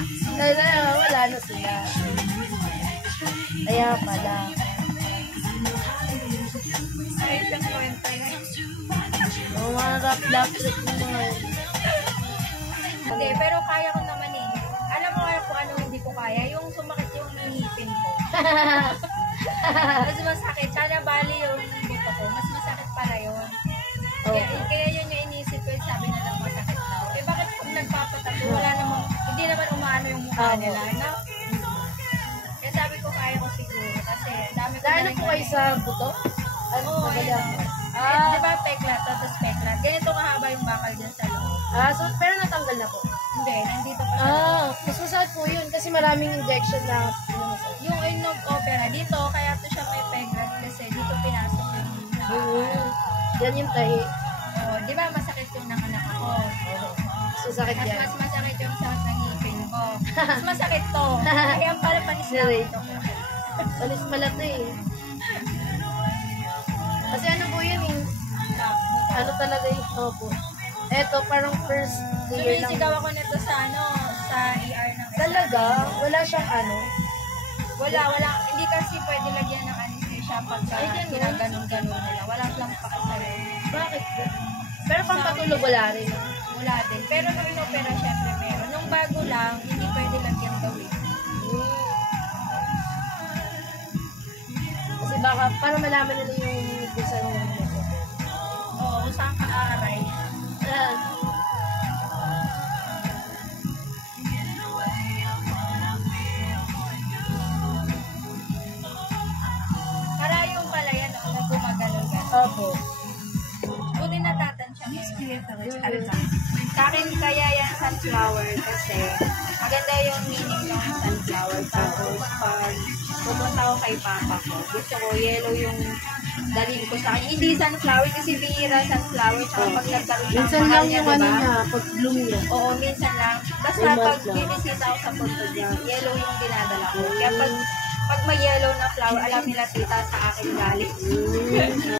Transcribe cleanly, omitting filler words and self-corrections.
Wala na sila. Kaya pala. Ay, isang kwenta yun. Mga rap trip mo mga yun. Hindi, pero kaya ko naman eh. Alam mo kaya kung ano hindi ko kaya? Yung sumakit yung ngipin ko. Mas masakit. Sana bali yung buto ko. Mas masakit pala yun. Kaya yun yung inisip ko. Sabi na lang masakit daw. Eh bakit kung nagpapatato, wala namang, hindi naman umaano yung mukha nila. No? Kaya sabi ko kaya ko siguro. Kasi dami ko Dahil na po kayo sa buto? Ano? Oo, Magalang. diba peklat, tapos peklat. Ganito kahaba yung bakal dyan sa loob. So, pero natanggal na po. Hindi, nandito pa siya. Mas masakit po yun kasi maraming injection na Yung inog opera dito, kaya to siya may peklat kasi dito pinasok yung bakal. Yan yung tahi. Oo, di ba masakit yung nanganak ako? So, sakit yan. Mas masakit yung sakit ng ngipin ko. Mas masakit to. Kaya pala panis na ito. Panis malat na eh. Kasi ano po yun yung ano talaga yung po. Eto, parang first year lang. Sumisigaw ako nito sa sa ER ng Talaga? Wala siyang ano? Wala. Hindi kasi pwede lagyan ng anesthesia pagka ginaganon-ganon nila. Wala lang pakasali. Bakit? Pero pampatulog wala rin. Wala din. Pero nung inopera, syempre meron. Nung bago lang, hindi pwede lagyan gawin. Kasi baka, para malaman nila yung kung saan yung Oo, kung saan ka aaray. Karayong pala yan, na gumaganon-ganon. Opo. Buti natatansya ngayon. Sa akin kaya yan sunflower kasi maganda yung meaning ng sunflower. Tapos pag pumunta ako kay papa ko, gusto ko yellow yung dalhin ko sa kanya. Hindi sunflower kasi bihira sunflower. Saka pag nagkaroon ng Minsan mahal lang niya, yung ano diba? niya, pag bloom niya. Oo, minsan lang. Basta May pag month lang. binisita ako sa punto niya, yellow yung dinadala ko. Kaya pag may yellow na flower, alam nila tita sa akin galing.